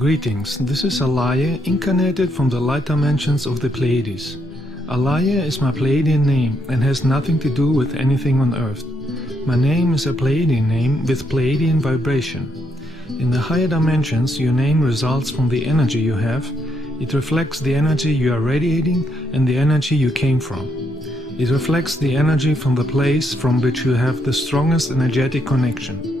Greetings, this is Alaje, incarnated from the light dimensions of the Pleiades. Alaje is my Pleiadian name and has nothing to do with anything on Earth. My name is a Pleiadian name with Pleiadian vibration. In the higher dimensions, your name results from the energy you have. It reflects the energy you are radiating and the energy you came from. It reflects the energy from the place from which you have the strongest energetic connection.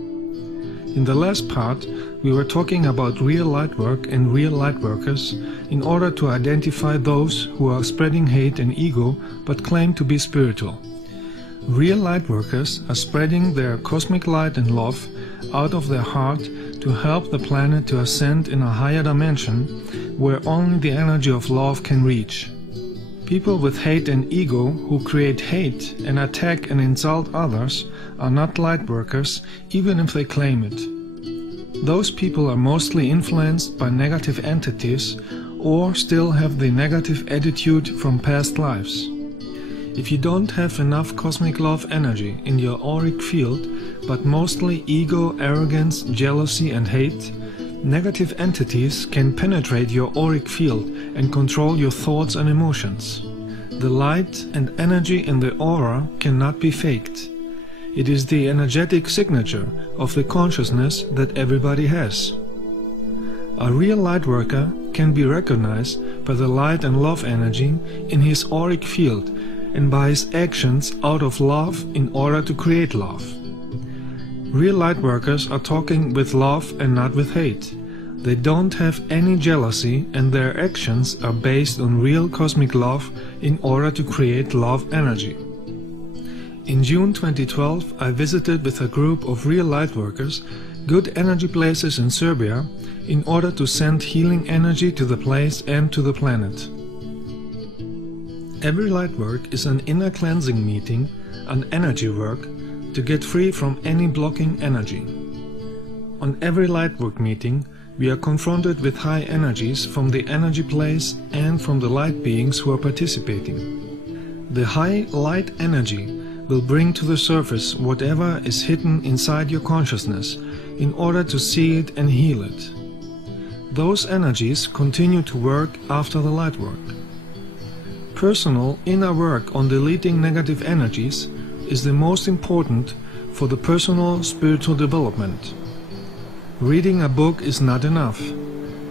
In the last part, we were talking about real light work and real light workers in order to identify those who are spreading hate and ego but claim to be spiritual. Real light workers are spreading their cosmic light and love out of their heart to help the planet to ascend in a higher dimension where only the energy of love can reach. People with hate and ego who create hate and attack and insult others are not light workers, even if they claim it. Those people are mostly influenced by negative entities or still have the negative attitude from past lives. If you don't have enough cosmic love energy in your auric field, but mostly ego, arrogance, jealousy and hate, negative entities can penetrate your auric field and control your thoughts and emotions. The light and energy in the aura cannot be faked. It is the energetic signature of the consciousness that everybody has. A real light worker can be recognized by the light and love energy in his auric field and by his actions out of love in order to create love. Real light workers are talking with love and not with hate. They don't have any jealousy and their actions are based on real cosmic love in order to create love energy. In June 2012, I visited with a group of real light workers good energy places in Serbia in order to send healing energy to the place and to the planet. Every light work is an inner cleansing meeting, an energy work, to get free from any blocking energy. On every light work meeting, we are confronted with high energies from the energy place and from the light beings who are participating. The high light energy will bring to the surface whatever is hidden inside your consciousness in order to see it and heal it. Those energies continue to work after the light work. Personal inner work on deleting negative energies is the most important for the personal spiritual development. Reading a book is not enough.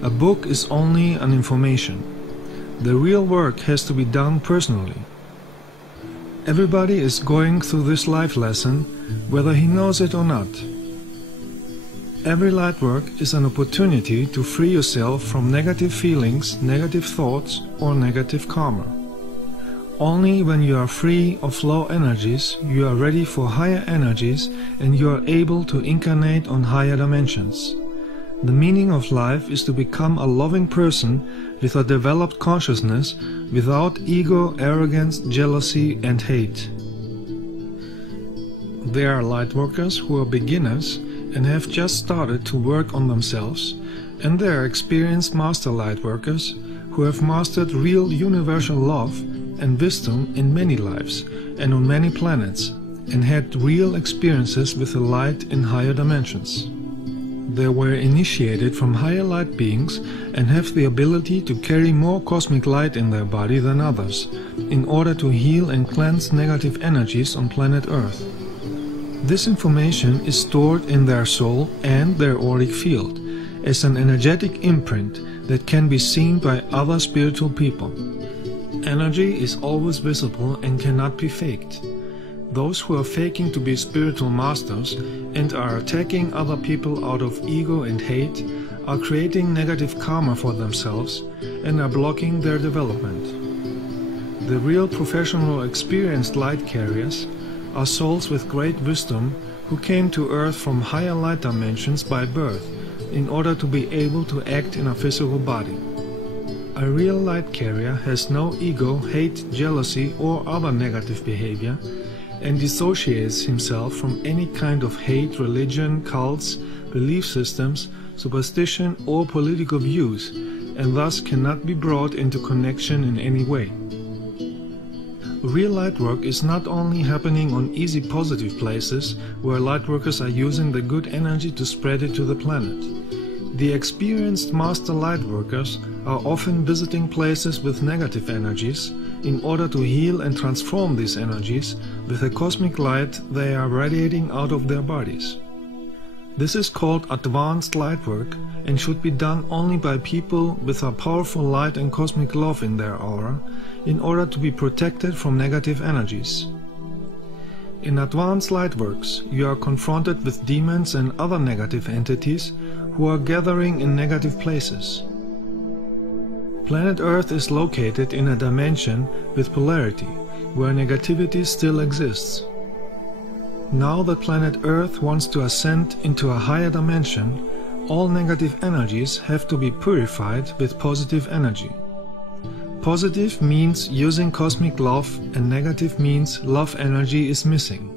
A book is only an information. The real work has to be done personally. Everybody is going through this life lesson, whether he knows it or not. Every light work is an opportunity to free yourself from negative feelings, negative thoughts, or negative karma. Only when you are free of low energies, you are ready for higher energies and you are able to incarnate on higher dimensions. The meaning of life is to become a loving person with a developed consciousness without ego, arrogance, jealousy and hate. There are light workers who are beginners and have just started to work on themselves, and there are experienced master light workers who have mastered real universal love and wisdom in many lives and on many planets and had real experiences with the light in higher dimensions. They were initiated from higher light beings and have the ability to carry more cosmic light in their body than others in order to heal and cleanse negative energies on planet Earth. This information is stored in their soul and their auric field as an energetic imprint that can be seen by other spiritual people. Energy is always visible and cannot be faked. Those who are faking to be spiritual masters and are attacking other people out of ego and hate are creating negative karma for themselves and are blocking their development. The real professional experienced light carriers are souls with great wisdom who came to Earth from higher light dimensions by birth in order to be able to act in a physical body. A real light carrier has no ego, hate, jealousy or other negative behavior and dissociates himself from any kind of hate, religion, cults, belief systems, superstition or political views and thus cannot be brought into connection in any way. Real light work is not only happening on easy positive places where light workers are using the good energy to spread it to the planet. The experienced master lightworkers are often visiting places with negative energies in order to heal and transform these energies with the cosmic light they are radiating out of their bodies. This is called advanced light work and should be done only by people with a powerful light and cosmic love in their aura in order to be protected from negative energies. In advanced light works, you are confronted with demons and other negative entities who are gathering in negative places. Planet Earth is located in a dimension with polarity, where negativity still exists. Now that planet Earth wants to ascend into a higher dimension, all negative energies have to be purified with positive energy. Positive means using cosmic love, and negative means love energy is missing.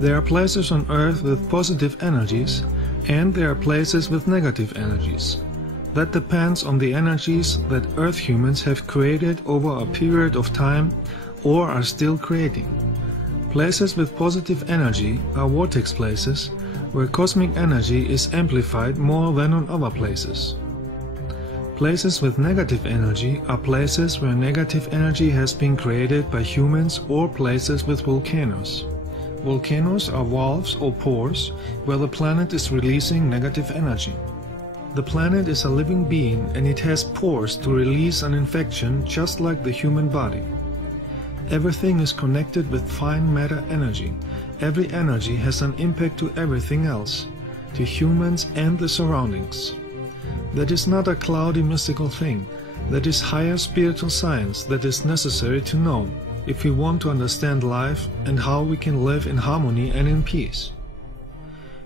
There are places on Earth with positive energies, and there are places with negative energies. That depends on the energies that Earth humans have created over a period of time or are still creating. Places with positive energy are vortex places where cosmic energy is amplified more than on other places. Places with negative energy are places where negative energy has been created by humans or places with volcanoes. Volcanoes are valves or pores where the planet is releasing negative energy. The planet is a living being and it has pores to release an infection just like the human body. Everything is connected with fine matter energy. Every energy has an impact to everything else, to humans and the surroundings. That is not a cloudy mystical thing. That is higher spiritual science that is necessary to know if we want to understand life and how we can live in harmony and in peace.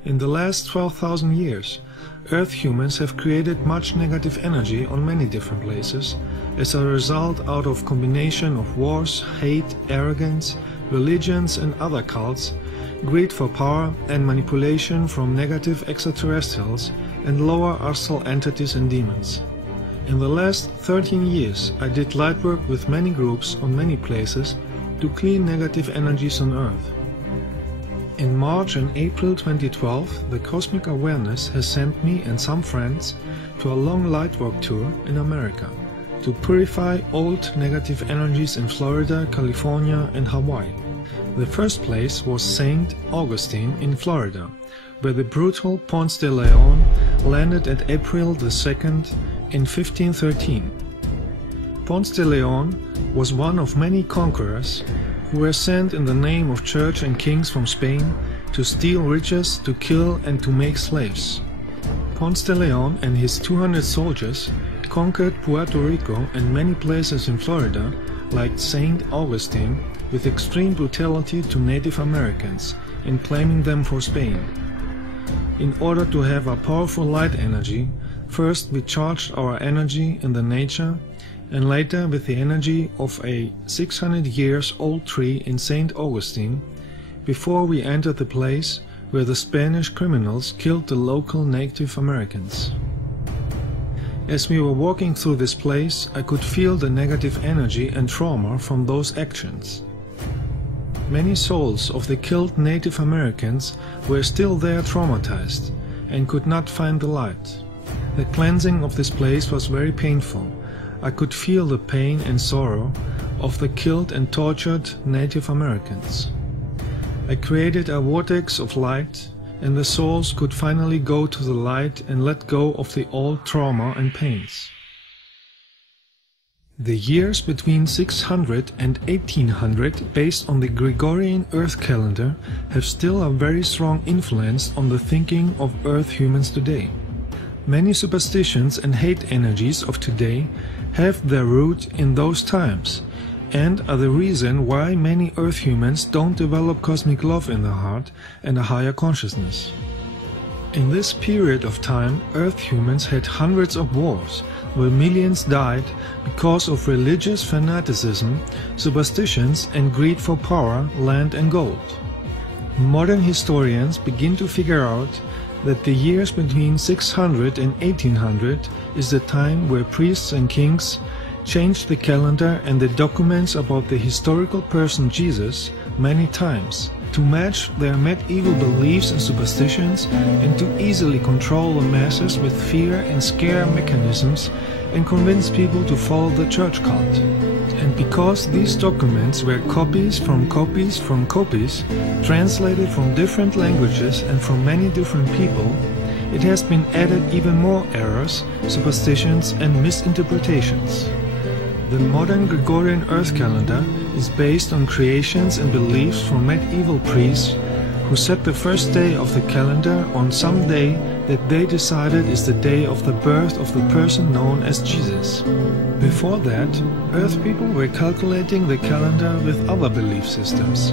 In the last 12,000 years, Earth humans have created much negative energy on many different places as a result out of combination of wars, hate, arrogance, religions and other cults, greed for power and manipulation from negative extraterrestrials and lower astral entities and demons. In the last 13 years, I did light work with many groups on many places to clean negative energies on Earth. In March and April 2012, the Cosmic Awareness has sent me and some friends to a long lightwork tour in America to purify old negative energies in Florida, California and Hawaii. The first place was St. Augustine in Florida, where the brutal Ponce de Leon landed at April the 2nd in 1513. Ponce de Leon was one of many conquerors who were sent in the name of church and kings from Spain to steal riches, to kill and to make slaves. Ponce de Leon and his 200 soldiers conquered Puerto Rico and many places in Florida, like St. Augustine, with extreme brutality to Native Americans in claiming them for Spain. In order to have a powerful light energy, first we charged our energy in the nature, and later with the energy of a 600 years old tree in St. Augustine, before we entered the place where the Spanish criminals killed the local Native Americans. As we were walking through this place, I could feel the negative energy and trauma from those actions. Many souls of the killed Native Americans were still there traumatized and could not find the light. The cleansing of this place was very painful. I could feel the pain and sorrow of the killed and tortured Native Americans. I created a vortex of light, and the souls could finally go to the light and let go of the old trauma and pains. The years between 600 and 1800, based on the Gregorian Earth calendar, have still a very strong influence on the thinking of Earth humans today. Many superstitions and hate energies of today have their root in those times, and are the reason why many Earth humans don't develop cosmic love in their heart and a higher consciousness. In this period of time, Earth humans had hundreds of wars, where millions died because of religious fanaticism, superstitions and greed for power, land and gold. Modern historians begin to figure out that the years between 600 and 1800 is the time where priests and kings changed the calendar and the documents about the historical person Jesus many times, to match their medieval beliefs and superstitions, and to easily control the masses with fear and scare mechanisms and convince people to follow the church cult. And because these documents were copies from copies from copies, translated from different languages and from many different people, it has been added even more errors, superstitions and misinterpretations. The modern Gregorian Earth calendar is based on creations and beliefs from medieval priests who set the first day of the calendar on some day that they decided is the day of the birth of the person known as Jesus. Before that, Earth people were calculating the calendar with other belief systems.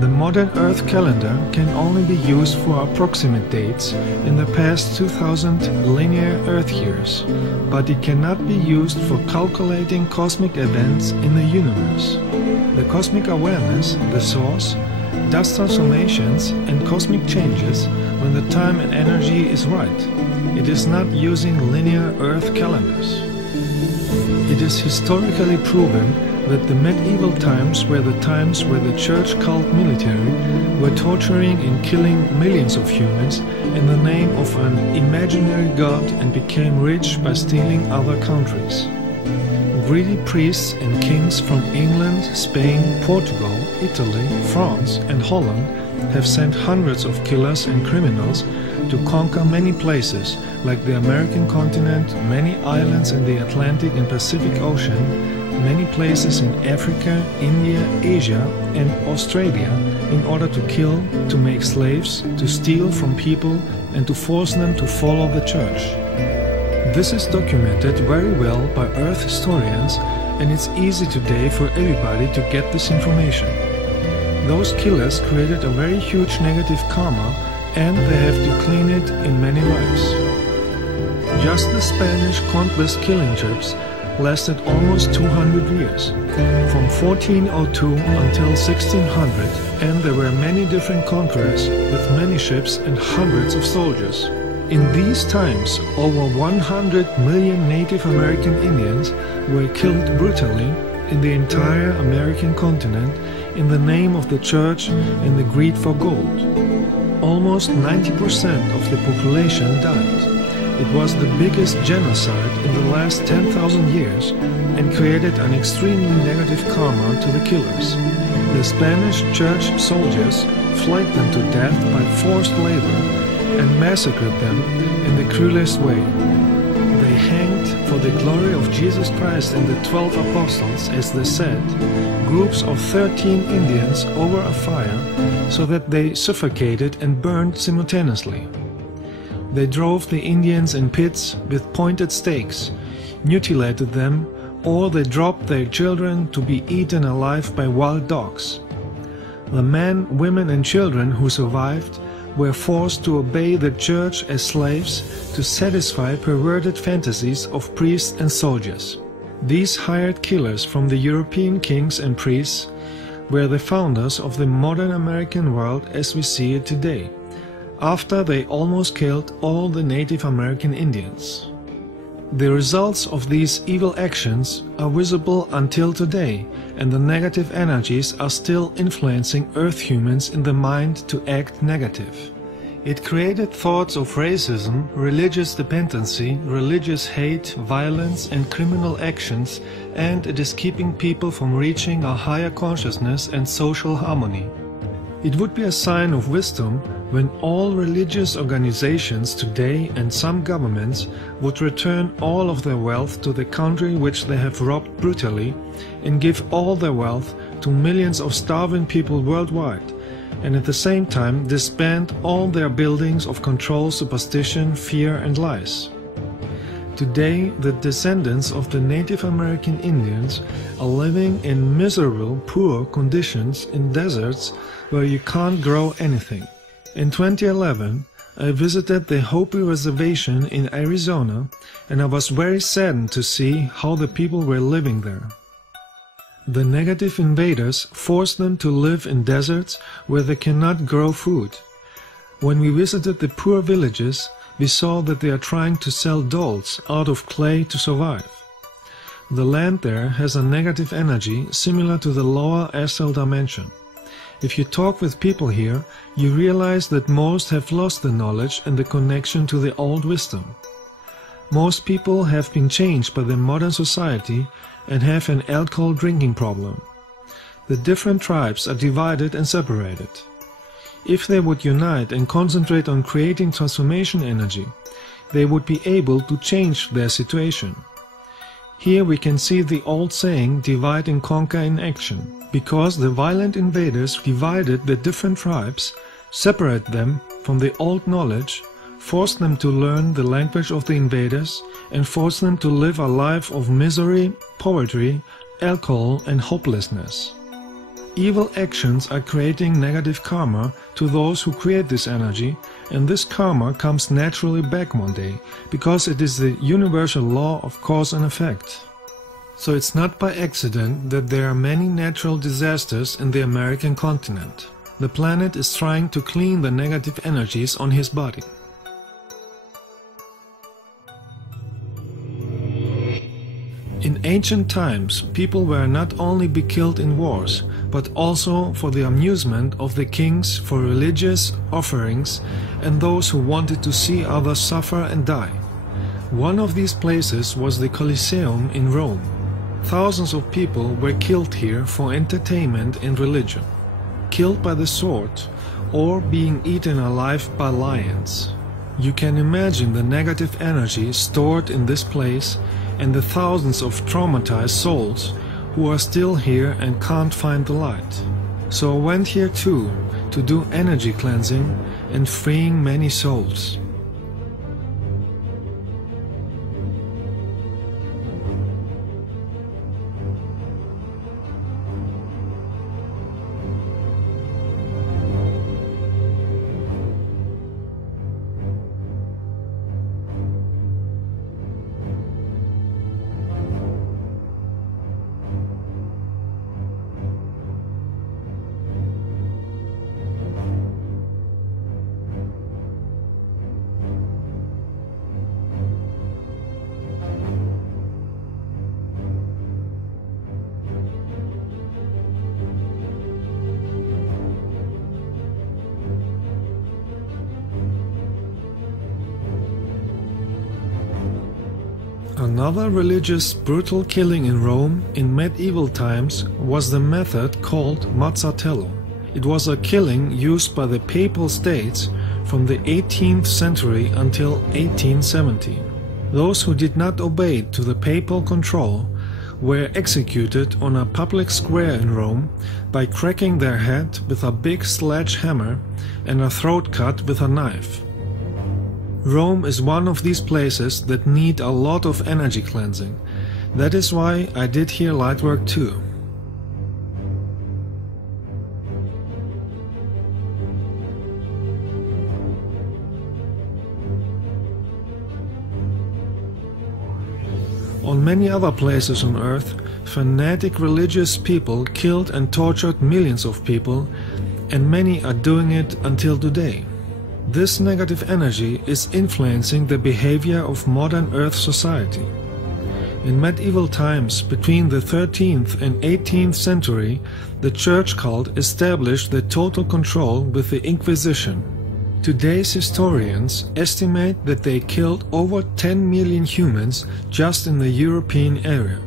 The modern Earth calendar can only be used for approximate dates in the past 2000 linear Earth years, but it cannot be used for calculating cosmic events in the universe. The cosmic awareness, the source, does transformations and cosmic changes when the time and energy is right. It is not using linear Earth calendars. It is historically proven that the medieval times were the times where the church cult military were torturing and killing millions of humans in the name of an imaginary god and became rich by stealing other countries. Greedy priests and kings from England, Spain, Portugal, Italy, France and Holland have sent hundreds of killers and criminals to conquer many places like the American continent, many islands in the Atlantic and Pacific Ocean, many places in Africa, India, Asia and Australia in order to kill, to make slaves, to steal from people and to force them to follow the church. This is documented very well by Earth historians, and it's easy today for everybody to get this information. Those killers created a very huge negative karma, and they have to clean it in many lives. Just the Spanish conquest killing trips lasted almost 200 years, from 1402 until 1600, and there were many different conquerors with many ships and hundreds of soldiers. In these times, over 100 million Native American Indians were killed brutally in the entire American continent in the name of the church and the greed for gold. Almost 90% of the population died. It was the biggest genocide in the last 10,000 years and created an extremely negative karma to the killers. The Spanish church soldiers fled them to death by forced labor and massacred them in the cruelest way. They hanged for the glory of Jesus Christ and the 12 apostles, as they said, groups of 13 Indians over a fire so that they suffocated and burned simultaneously. They drove the Indians in pits with pointed stakes, mutilated them, or they dropped their children to be eaten alive by wild dogs. The men, women and children who survived were forced to obey the church as slaves to satisfy perverted fantasies of priests and soldiers. These hired killers from the European kings and priests were the founders of the modern American world as we see it today, after they almost killed all the Native American Indians. The results of these evil actions are visible until today, and the negative energies are still influencing Earth humans in the mind to act negative. It created thoughts of racism, religious dependency, religious hate, violence and criminal actions, and it is keeping people from reaching a higher consciousness and social harmony. It would be a sign of wisdom when all religious organizations today and some governments would return all of their wealth to the country which they have robbed brutally and give all their wealth to millions of starving people worldwide, and at the same time disband all their buildings of control, superstition, fear and lies. Today, the descendants of the Native American Indians are living in miserable, poor conditions in deserts where you can't grow anything. In 2011, I visited the Hopi Reservation in Arizona, and I was very saddened to see how the people were living there. The negative invaders forced them to live in deserts where they cannot grow food. When we visited the poor villages, we saw that they are trying to sell dolls out of clay to survive. The land there has a negative energy similar to the lower astral dimension. If you talk with people here, you realize that most have lost the knowledge and the connection to the old wisdom. Most people have been changed by the modern society and have an alcohol drinking problem. The different tribes are divided and separated. If they would unite and concentrate on creating transformation energy, they would be able to change their situation. Here we can see the old saying, divide and conquer in action. Because the violent invaders divided the different tribes, separate them from the old knowledge, forced them to learn the language of the invaders, and forced them to live a life of misery, poverty, alcohol, and hopelessness. Evil actions are creating negative karma to those who create this energy, and this karma comes naturally back one day, because it is the universal law of cause and effect. So it's not by accident that there are many natural disasters in the American continent. The planet is trying to clean the negative energies on his body. In ancient times, people were not only be killed in wars, but also for the amusement of the kings, for religious offerings, and those who wanted to see others suffer and die. One of these places was the Colosseum in Rome. Thousands of people were killed here for entertainment and religion, killed by the sword, or being eaten alive by lions. You can imagine the negative energy stored in this place and the thousands of traumatized souls who are still here and can't find the light. So I went here too, to do energy cleansing and freeing many souls. Another religious brutal killing in Rome in medieval times was the method called mazzatello. It was a killing used by the Papal States from the 18th century until 1870. Those who did not obey to the papal control were executed on a public square in Rome by cracking their head with a big sledgehammer and a throat cut with a knife. Rome is one of these places that need a lot of energy cleansing. That is why I did here light work too. On many other places on earth, fanatic religious people killed and tortured millions of people, and many are doing it until today. This negative energy is influencing the behavior of modern Earth society. In medieval times, between the 13th and 18th century, the church cult established the total control with the Inquisition. Today's historians estimate that they killed over 10 million humans just in the European area.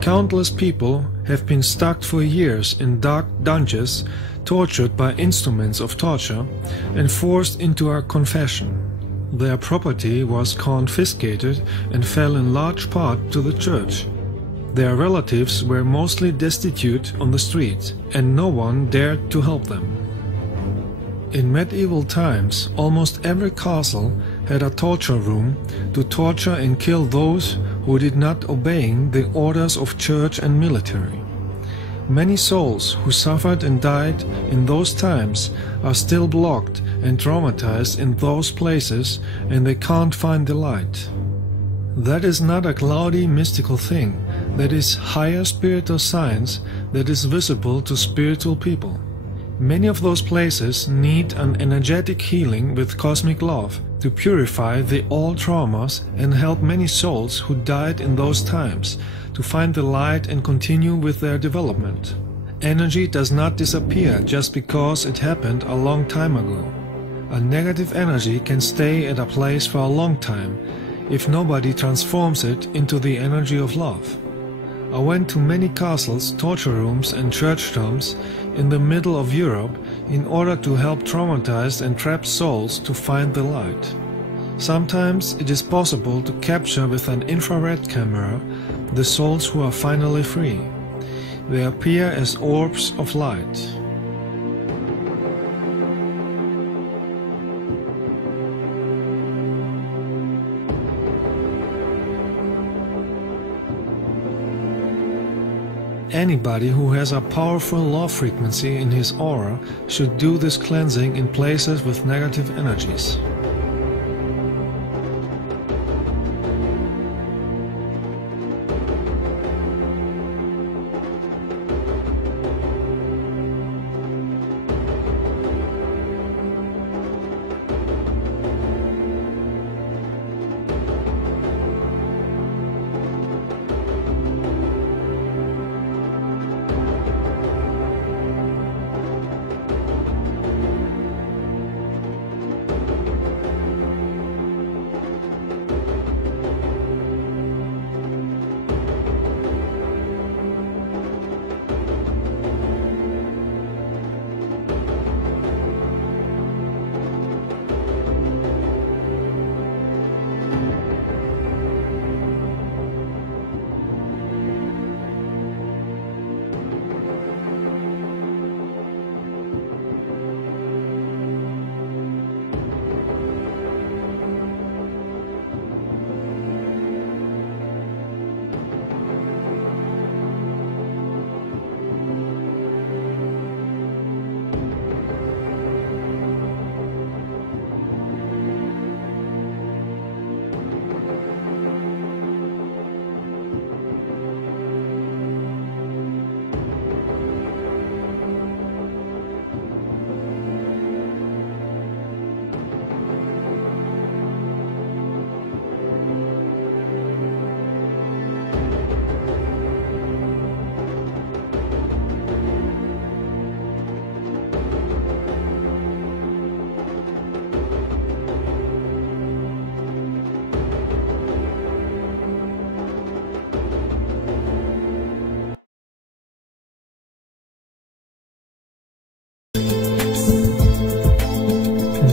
Countless people have been stuck for years in dark dungeons, tortured by instruments of torture, and forced into a confession. Their property was confiscated and fell in large part to the church. Their relatives were mostly destitute on the street, and no one dared to help them. In medieval times, almost every castle had a torture room to torture and kill those who did not obey the orders of church and military. Many souls who suffered and died in those times are still blocked and traumatized in those places, and they can't find the light. That is not a cloudy mystical thing. That is higher spiritual science that is visible to spiritual people. Many of those places need an energetic healing with cosmic love to purify the old traumas and help many souls who died in those times to find the light and continue with their development. Energy does not disappear just because it happened a long time ago. A negative energy can stay at a place for a long time if nobody transforms it into the energy of love. I went to many castles, torture rooms and churchdoms in the middle of Europe in order to help traumatized and trapped souls to find the light. Sometimes it is possible to capture with an infrared camera the souls who are finally free. They appear as orbs of light. Anybody who has a powerful love frequency in his aura should do this cleansing in places with negative energies.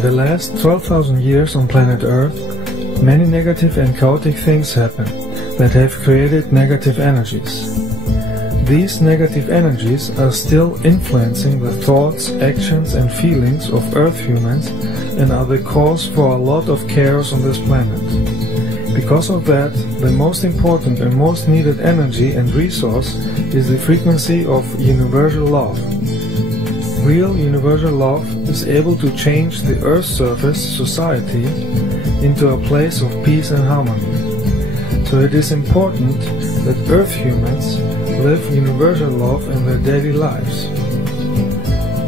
In the last 12,000 years on planet Earth, many negative and chaotic things happen that have created negative energies. These negative energies are still influencing the thoughts, actions and feelings of Earth humans and are the cause for a lot of chaos on this planet. Because of that, the most important and most needed energy and resource is the frequency of universal love. Real universal love is able to change the Earth's surface society into a place of peace and harmony. So it is important that Earth humans live universal love in their daily lives.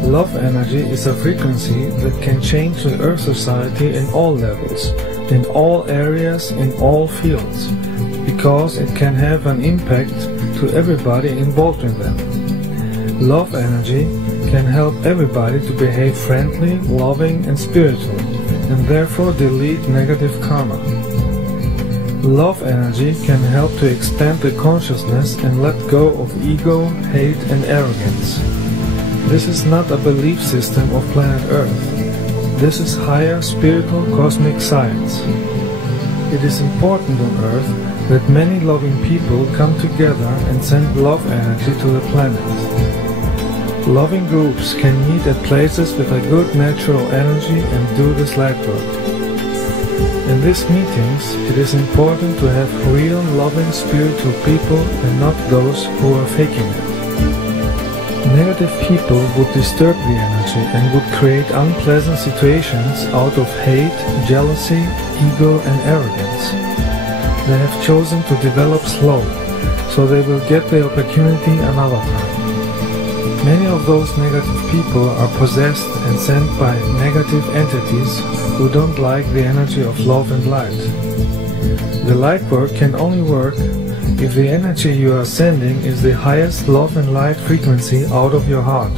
Love energy is a frequency that can change the Earth society in all levels, in all areas, in all fields, because it can have an impact to everybody involved in them. Love energy can help everybody to behave friendly, loving and spiritual, and therefore delete negative karma. Love energy can help to expand the consciousness and let go of ego, hate and arrogance. This is not a belief system of planet Earth. This is higher spiritual cosmic science. It is important on Earth that many loving people come together and send love energy to the planet. Loving groups can meet at places with a good natural energy and do this light work. In these meetings, it is important to have real loving spiritual people and not those who are faking it. Negative people would disturb the energy and would create unpleasant situations out of hate, jealousy, ego and arrogance. They have chosen to develop slow, so they will get the opportunity another time. Many of those negative people are possessed and sent by negative entities who don't like the energy of love and light. The light work can only work if the energy you are sending is the highest love and light frequency out of your heart.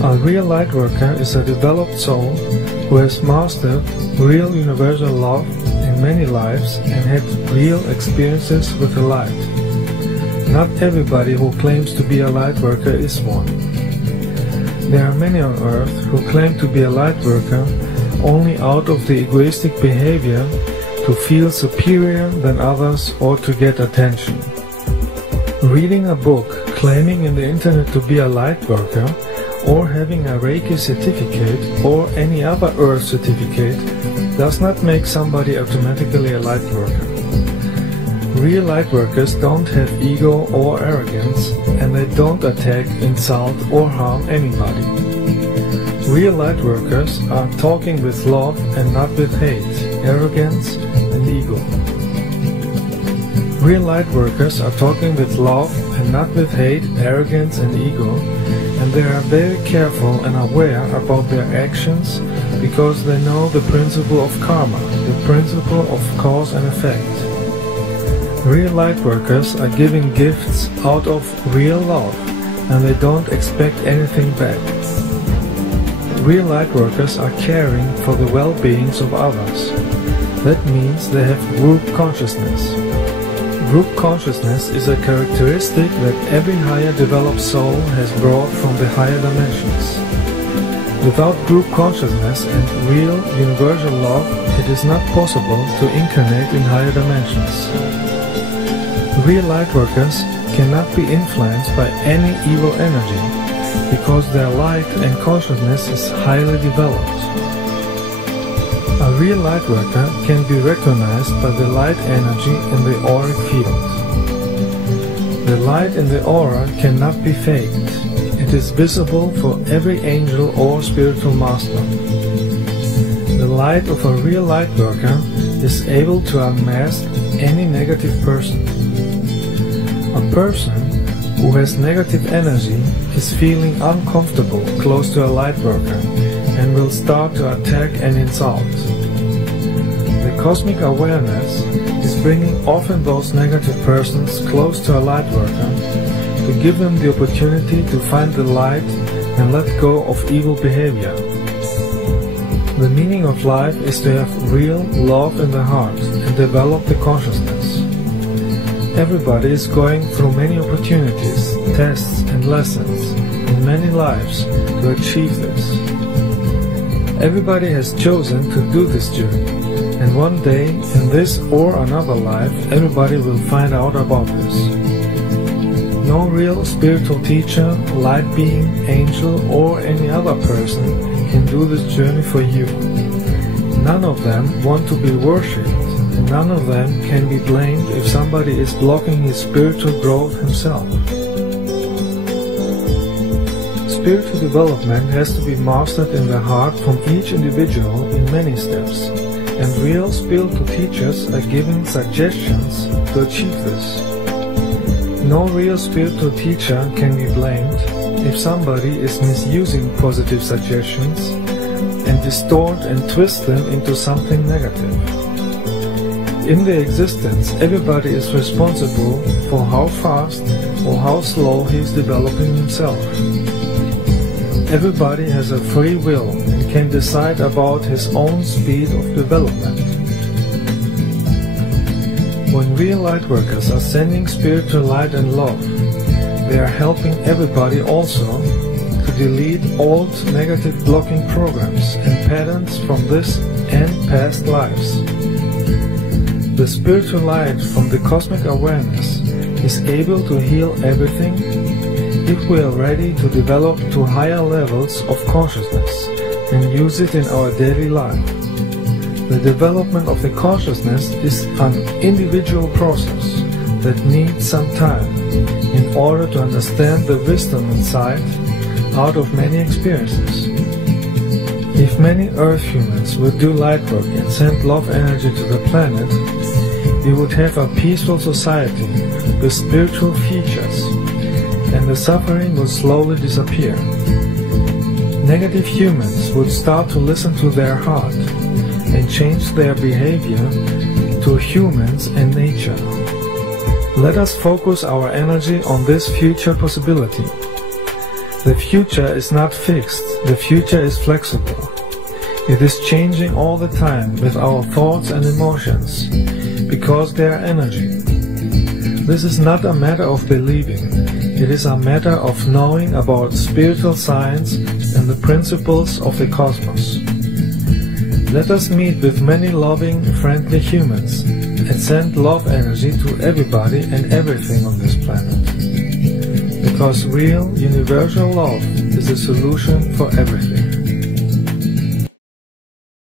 A real light worker is a developed soul who has mastered real universal love in many lives and had real experiences with the light. Not everybody who claims to be a light worker is one. There are many on earth who claim to be a light worker only out of the egoistic behavior to feel superior than others or to get attention. Reading a book claiming in the internet to be a light worker or having a Reiki certificate or any other earth certificate does not make somebody automatically a light worker. Real light workers don't have ego or arrogance, and they don't attack, insult or harm anybody. Real light workers are talking with love and not with hate, arrogance and ego. Real light workers are talking with love and not with hate, arrogance and ego, and they are very careful and aware about their actions because they know the principle of karma, the principle of cause and effect. Real light workers are giving gifts out of real love, and they don't expect anything back. Real light workers are caring for the well-beings of others. That means they have group consciousness. Group consciousness is a characteristic that every higher developed soul has brought from the higher dimensions. Without group consciousness and real universal love, it is not possible to incarnate in higher dimensions. Real light workers cannot be influenced by any evil energy because their light and consciousness is highly developed. A real light worker can be recognized by the light energy in the auric field. The light in the aura cannot be faked. It is visible for every angel or spiritual master. The light of a real light worker is able to unmask any negative person. A person who has negative energy is feeling uncomfortable close to a light worker and will start to attack and insult. The cosmic awareness is bringing often those negative persons close to a light worker to give them the opportunity to find the light and let go of evil behavior. The meaning of life is to have real love in the heart and develop the consciousness. Everybody is going through many opportunities, tests and lessons in many lives to achieve this. Everybody has chosen to do this journey, and one day in this or another life everybody will find out about this. No real spiritual teacher, light being, angel or any other person can do this journey for you. None of them want to be worshipped. None of them can be blamed if somebody is blocking his spiritual growth himself. Spiritual development has to be mastered in the heart from each individual in many steps, and real spiritual teachers are giving suggestions to achieve this. No real spiritual teacher can be blamed if somebody is misusing positive suggestions and distort and twist them into something negative. In the existence, everybody is responsible for how fast or how slow he is developing himself. Everybody has a free will and can decide about his own speed of development. When real light workers are sending spiritual light and love, they are helping everybody also to delete old negative blocking programs and patterns from this and past lives. The spiritual light from the cosmic awareness is able to heal everything if we are ready to develop to higher levels of consciousness and use it in our daily life. The development of the consciousness is an individual process that needs some time in order to understand the wisdom inside out of many experiences. If many Earth humans would do light work and send love energy to the planet, we would have a peaceful society with spiritual features, and the suffering would slowly disappear. Negative humans would start to listen to their heart and change their behavior to humans and nature. Let us focus our energy on this future possibility. The future is not fixed, the future is flexible. It is changing all the time with our thoughts and emotions, because they are energy. This is not a matter of believing, it is a matter of knowing about spiritual science and the principles of the cosmos. Let us meet with many loving, friendly humans and send love energy to everybody and everything on this planet. Because real, universal love is the solution for everything.